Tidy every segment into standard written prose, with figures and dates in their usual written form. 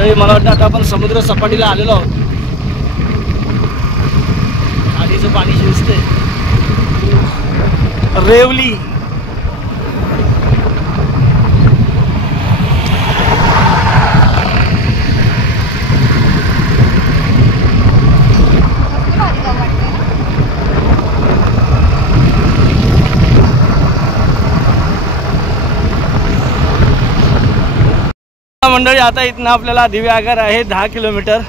मंडळी मला वाटतं आता आपण समुद्र सपाटीला आलेलो आहोत. खाडीचं पाणी शिजते. रेवली मंडळी. आता इथनं आपल्याला दिव्यागर आहे 10 किलोमीटर.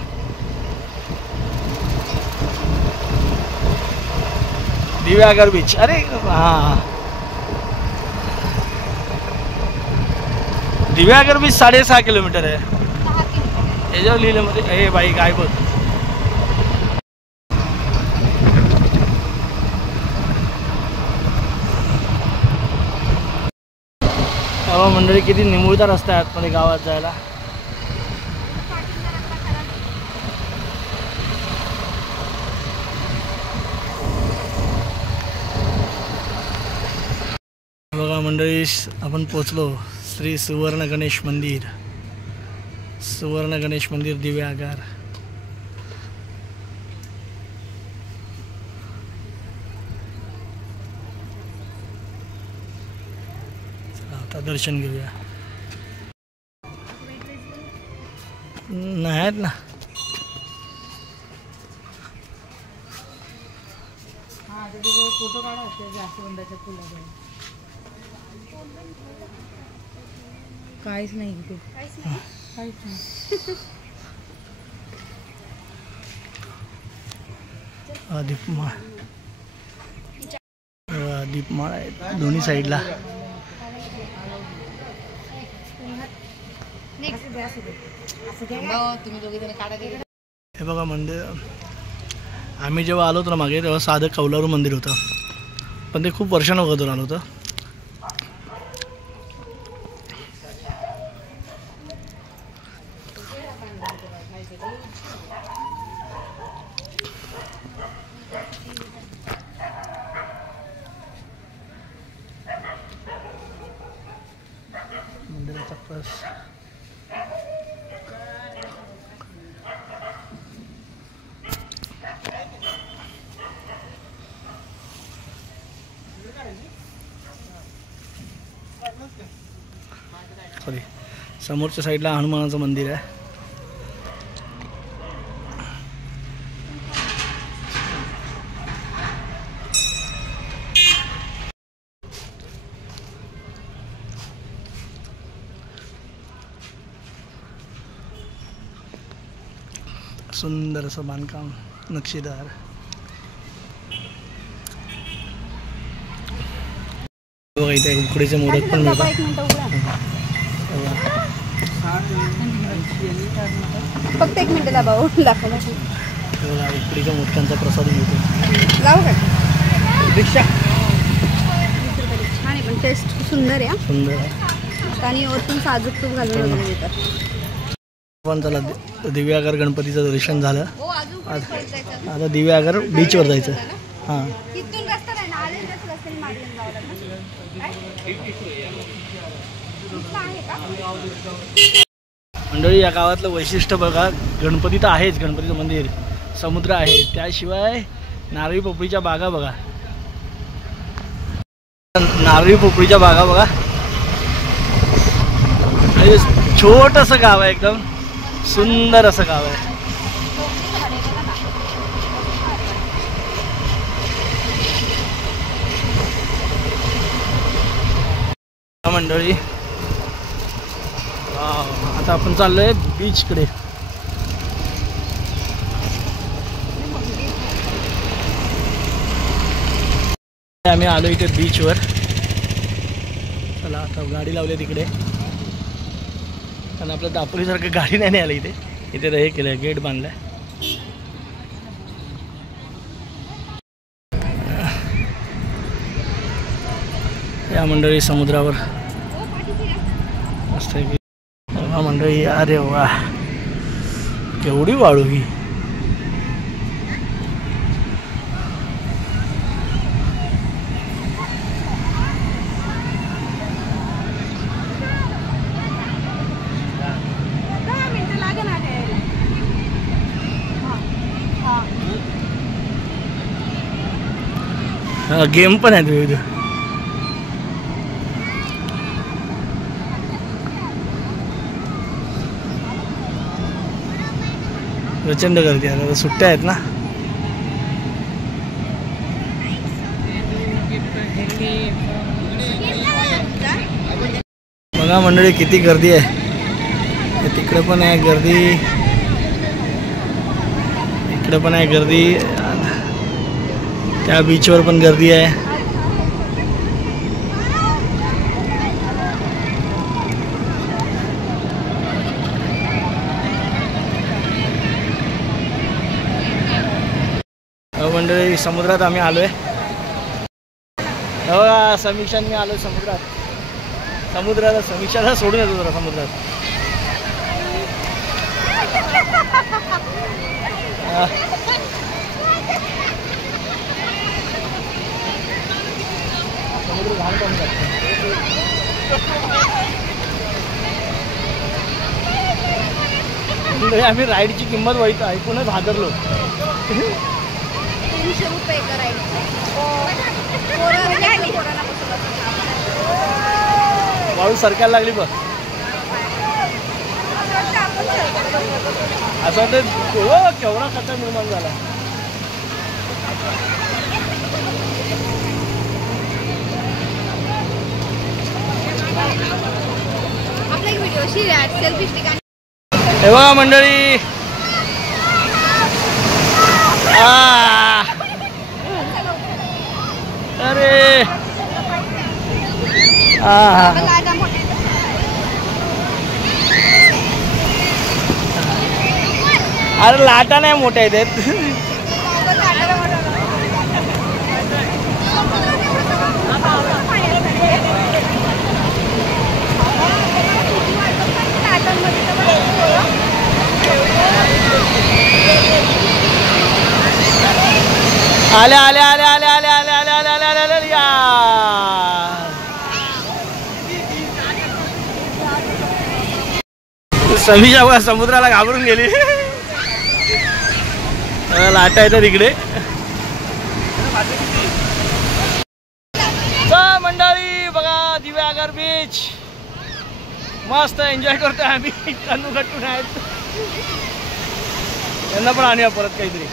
दिव्यागर बीच. अरे हा, दिव्यागर बीच 6.5 किलोमीटर आहे. याच्यावर लिहिलं मध्ये. हे बाई काय बोल. मंडळी किती निमुळता रस्ता आहे आतमध्ये गावात जायला. बघा मंडळी, आपण पोचलो श्री सुवर्ण गणेश मंदिर. सुवर्ण गणेश मंदिर दिव्यागर. आता दर्शन घेऊया. नाही आहेत ना. फोटो काढा जास्वंदाच्या फुलाचा. काहीच नाही इथे. काहीच नाही. दीपमाळ आहेत दोन्ही साईडला. हे बघा मंदिर. आम्ही जेव्हा आलो होतो ना मागे, तेव्हा साधं कौलारू मंदिर होतं, पण ते खूप वर्षांअगोदर आलं होतं. मंदिराचा प्रस. सॉरी, समोरच्या साईडला हनुमानाचं मंदिर आहे. सुंदर असं बांधकाम, नक्षीदार. बघा इथे उकडीचे मोदक पण मिळतात. फक्त 1 मिनिट दाबा. दाखवा. उकडीच्या मोदकांचा प्रसाद मिळतो. लावू का रिक्षा? छान आहे पण टेस्ट सुंदर आहे. सुंदर आहे. आणि वरतून साजूक तूप घालून वगैरे देतात. पण चला, दिव्यागर गणपतीचं दर्शन झालं. आता दिव्यागर बीचवर जायचं. हां, मंडळी या गावातलं वैशिष्ट्य बघा. गणपती तर आहेच, गणपतीचं मंदिर, समुद्र आहे, त्याशिवाय नारळी पोपळीच्या बागा बघा. नारळी पोपळीच्या बागा बघा. छोटंसं गाव आहे, एकदम सुंदर असं गाव आहे. मंडळी आता आपण चाललोय बीचकडे. आम्ही आलो इथे बीचवर. चला आता गाडी लावली तिकडे, कारण आपल्या दापोलीसारखं गाडी नाही आली इथे. इथे हे केलंय, गेट बांधलाय. या मंडळी समुद्रावर मस्त मंडळी. अरे वा, केवढी वाळू ही. गेम पण आहेत विविध. प्रचंड गर्दी आहे. आता सुट्ट्या आहेत ना. बघा मंडळी किती गर्दी आहे. तिकडे पण आहे गर्दी, इकडे पण आहे गर्दी, त्या बीचवर पण गर्दी आहे. मंडळी समुद्रात आम्ही आलोय. हो समीक्षाने मी आलोय समुद्रात. समुद्राला समीक्षाला सोडून येतो जरा समुद्रात. समुद्र घाण करून जातो. आम्ही राईडची किंमत वाईट ऐकूनच हादरलो. 300 रुपये करायचे. वाळू सरकायला लागली बघ. असं वाटतं हो केवढा खतरा निर्माण झाला. आपला एक व्हिडिओ सेल्फी स्टिक. हे बघा मंडळी, अरे अरे लाटा नाही मोठ्या आहेत. आले आले आले आले आले आले आले आले आले आले आले या. समीक्षा बघा समुद्राला घाबरून गेली. लाटा येतात इकडे. मंडळी बघा दिव्यागर बीच मस्त एन्जॉय करतोय आम्ही. कन्नू कट्टून आहेत, यांना पण आणूया परत काहीतरी.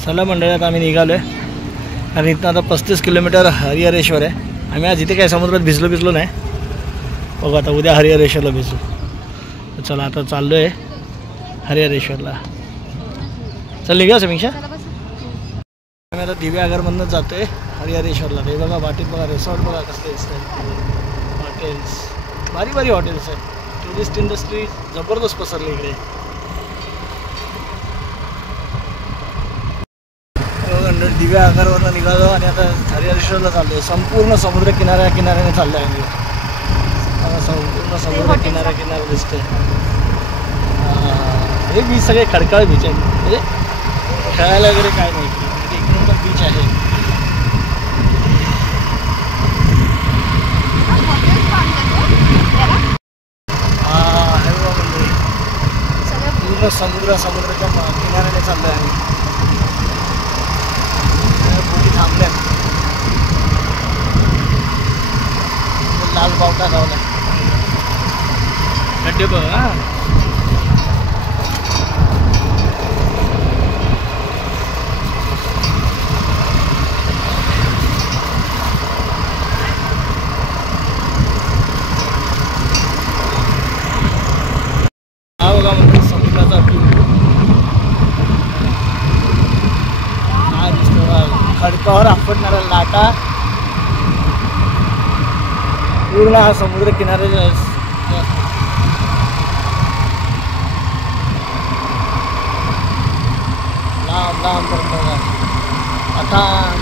चला मंडळी आता आम्ही निघालो आहे. आणि इथं आता 35 किलोमीटर हरिहरेश्वर आहे. आम्ही आज इथे काही समुद्रात भिजलो नाही. बघू आता उद्या हरिहरेश्वरला भिजू. तर चला आता चाललो आहे हरिहरेश्वरला. चल निघा समीक्षा. आम्ही आता दिव्यागरमधूनच जातो आहे हरिहरेश्वरला. हे बघा वाटेत बघा रिसॉर्ट बघा कसले दिसतात. हॉटेल्स भारी भारी हॉटेल्स आहेत. टुरिस्ट इंडस्ट्री जबरदस्त पसरली इकडे. दिव्या आगारवरनं निघालो आणि आता हरिहरेश्वरला चाललो आहे. संपूर्ण समुद्र किनाऱ्याने चाललो आहे मी. आता संपूर्ण समुद्र किनारा दिसतोय. हे बीच सगळे खडकाळ बीच आहेत. म्हणजे खेळायला वगैरे काय नाही. इकडून पण बीच आहे. हे बघा म्हणजे पूर्ण समुद्राच्या किनाऱ्याने चाललो आहे आम्ही. थांबल्या लाल बावटा लावला. खड्डे बघ. हा बघा म्हणजे समुद्राचा व्ह्यू. हा दिसतो खडकावर आपटणाऱ्या लाटा. पूर्ण हा समुद्र किनारे लांब लांब पर्यंत आता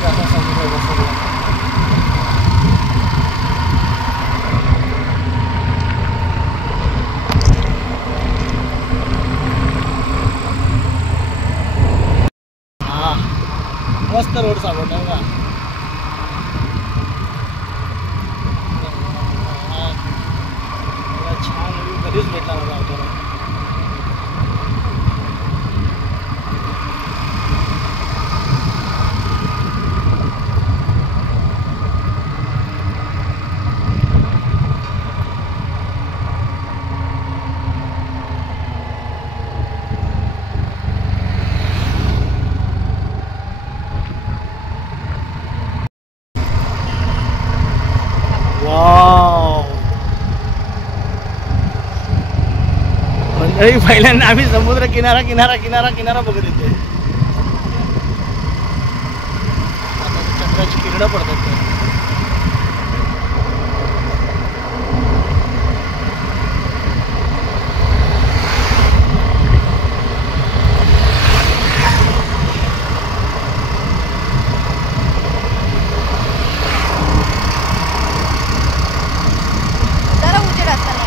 असा समुद्र बसवला. मस्त रोड सापडला बघा. छान व्ह्यू कधीच भेटला मला आपल्याला. तरी पहिल्यांदा आम्ही समुद्र किनारा किनारा किनारा किनारा बघत येतोय. आता चंद्राची किरणं पडतात. जरा उजेड असताना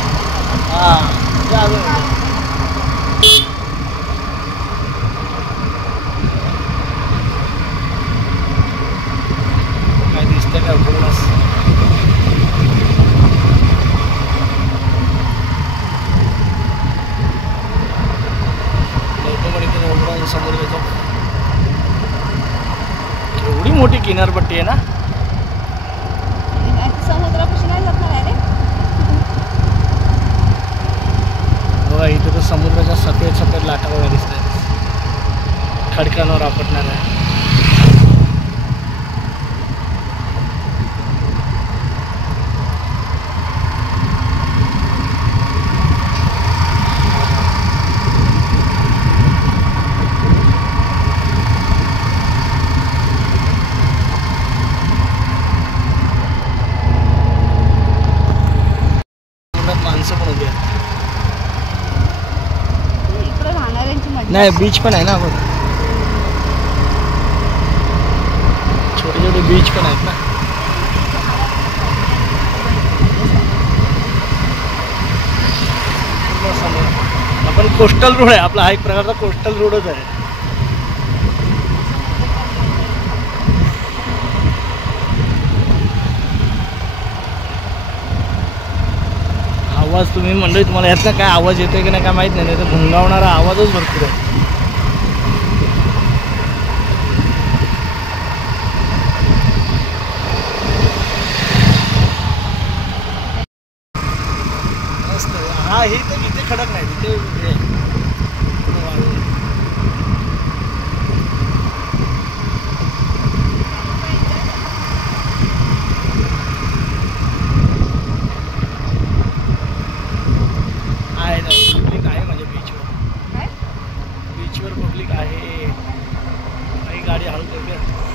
काय दिसतंय का पूर्ण समुद्राचा एवढी मोठी किनारपट्टी आहे ना. समुद्रापाशी नाही जाणार आहे रे. बघा इथे तर समुद्राच्या सफेद सफेद लाटा बघा दिसत आहेत. खडकांवर आपटणार आहे. माणसं पण उभी आहेत. इकडे राहणाऱ्यांची मजा. नाही बीच पण आहे ना. बघ छोटे छोटे बीच पण आहेत ना. आपण कोस्टल रोड आहे आपला. हा एक प्रकारचा कोस्टल रोडच आहे. आवाज तुम्ही मंडळी तुम्हाला यातनं काय आवाज येतोय की नाही काय माहीत नाही. तर घुंगावणारा आवाजच भरपूर आहे. मस्त. हा हे तर इथे खडक नाही. तिथे हे आहे ना. पब्लिक आहे माझ्या बीचवर. काय? बीचवर पब्लिक आहे. काही गाडी हळू करते.